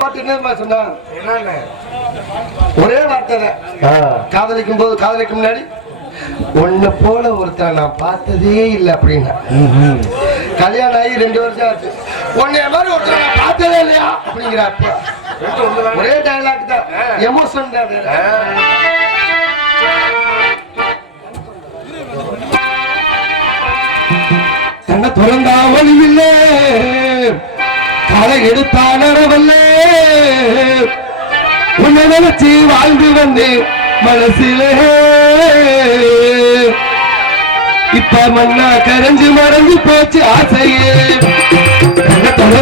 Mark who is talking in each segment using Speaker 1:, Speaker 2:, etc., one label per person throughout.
Speaker 1: என்ன ஒரே வார்த்தை தான் காதலிக்கும் போது காதலிக்கும் முன்னாடி உன்னை போல ஒருத்தரை நான் பார்த்ததே இல்லை அப்படின்னா. கல்யாணம் ஆகி ரெண்டு வருஷம் ஆச்சு. உன்னை மாதிரி ஒருத்தரை நான் பார்த்ததே இல்லையா? அப்படிங்கிற? ஒரே டைலாக் தான். எமோஷன் தான். கண்ணை திறந்தா ஒளிவில்லை தலை எடுத்தா நரவல்லே உன்னை நினைச்சு வாழ்ந்து வந்தேன் மனசிலே. இப்ப மண்ணா கரைஞ்சு மறைஞ்சு போச்சு ஆசையே. கண்ணை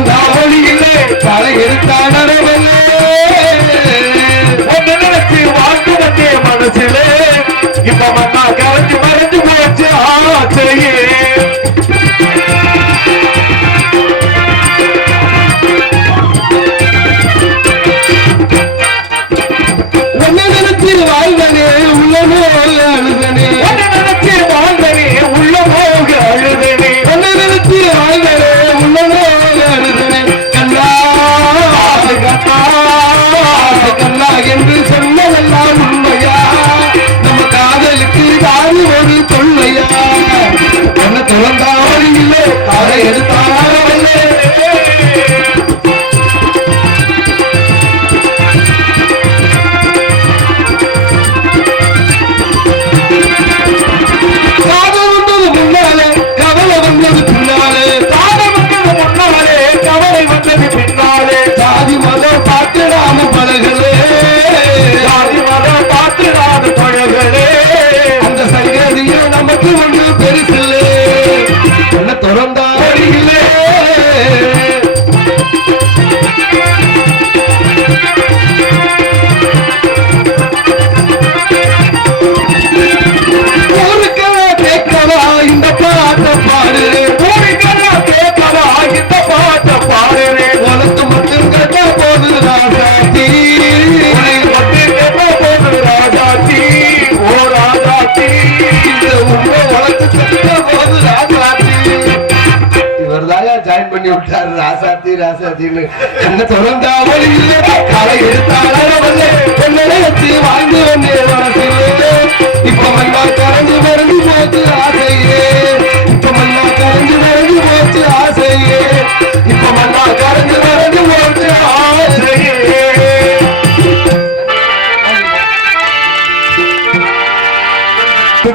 Speaker 1: உள்ளனே அழுதனே ஒன்று ஜாயின் பண்ணி விட்டாரு ராசாத்தி ராசாத்தின்னு என்ன திறந்தா வழி இல்லை கலை எடுத்தாலே